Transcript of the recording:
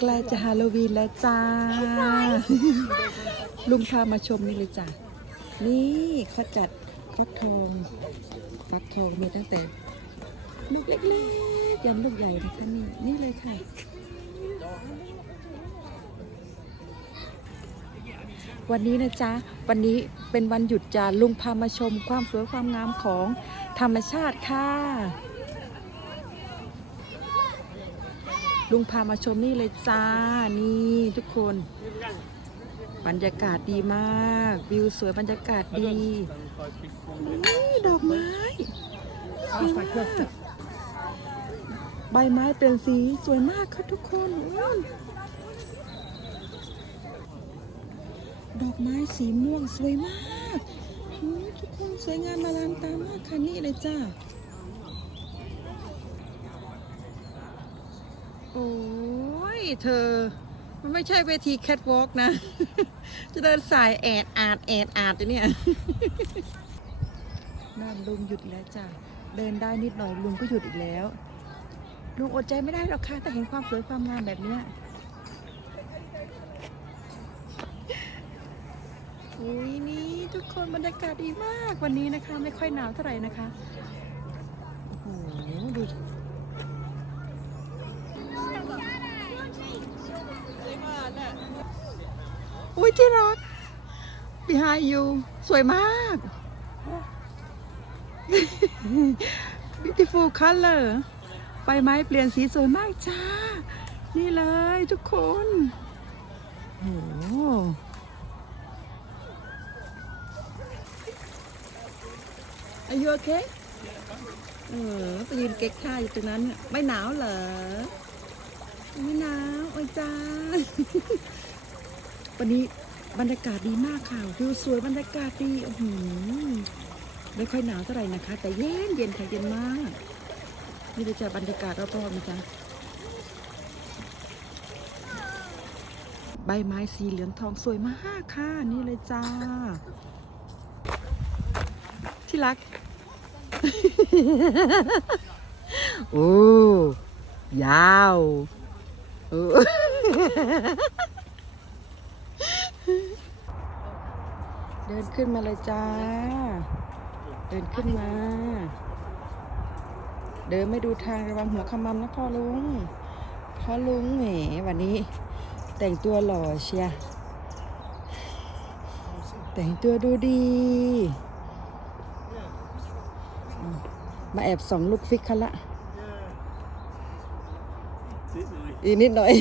ใกล้จะฮาโลวีนแล้วจ้า ลุงพามาชมนี่เลยจ้ะ นี่เขาจัดฟักทองฟักทองมีตั้งแต่ลูกเล็กๆยันลูกใหญ่นะคะนี่นี่เลยค่ะ วันนี้นะจ๊ะ วันนี้เป็นวันหยุดจ้าลุงพามาชมความสวยความงามของธรรมชาติค่ะ ลุงพามาชมนี่เลยจ้า นี่ทุกคน บรรยากาศดีมาก วิวสวยบรรยากาศดีนี่ดอกไม้สวยมากใบไม้เปลี่ยนสีสวยมากค่ะทุกคนดอกไม้สีม่วงสวยมากทุกคนสวยงามมาลานตามากค่ะนี่เลยจ้า โอ้ยเธอ มันไม่ใช่เวทีแคทวอล์กนะ จะเดินสายแอดอาดแอดอาดอยู่เนี่ยนั่นลุงหยุดแล้วจ้ะ เดินได้นิดหน่อยลุงก็หยุดอีกแล้ว ลุงอดใจไม่ได้หรอกค่ะแต่เห็นความสวยความงามแบบเนี้ยอุ้ยนี่ทุกคนบรรยากาศดีมากวันนี้นะคะ ไม่ค่อยหนาวเท่าไหร่นะคะ โอ้โห ดู อุ้ยที่รัก behind you สวยมาก beautiful color ใบไม้เปลี่ยนสีสวยมากจ้า นี่เลยทุกคนโอ้โห Are you okay เออไปยืนเก๊กท่าอยู่ตรงนั้นน่ะไม่หนาวเหรอ ไม่หนาว โอ้ยจ้า วันนี้บรรยากาศดีมากค่ะวิวสวยบรรยากาศดีโอ้โหไม่ค่อยหนาวเท่าไหร่นะคะ แต่เย็นเย็นค่ะเย็นมากนี่เราจะบรรยากาศรอบๆนะจ๊ะใบไม้สีเหลืองทองสวยมากค่ะ นี่เลยจ้า ที่รัก โอ้ ยาว โอ้ เดินขึ้นมาเลยจ้า เดินขึ้นมา เดินไม่ดูทางระวังหัวขมำนะพ่อลุง พ่อลุงแหมวันนี้ แต่งตัวหล่อเชียร์แต่งตัวดูดีอะมาแอบส่องลูกฟิกเขาละอีกนิดหน่อย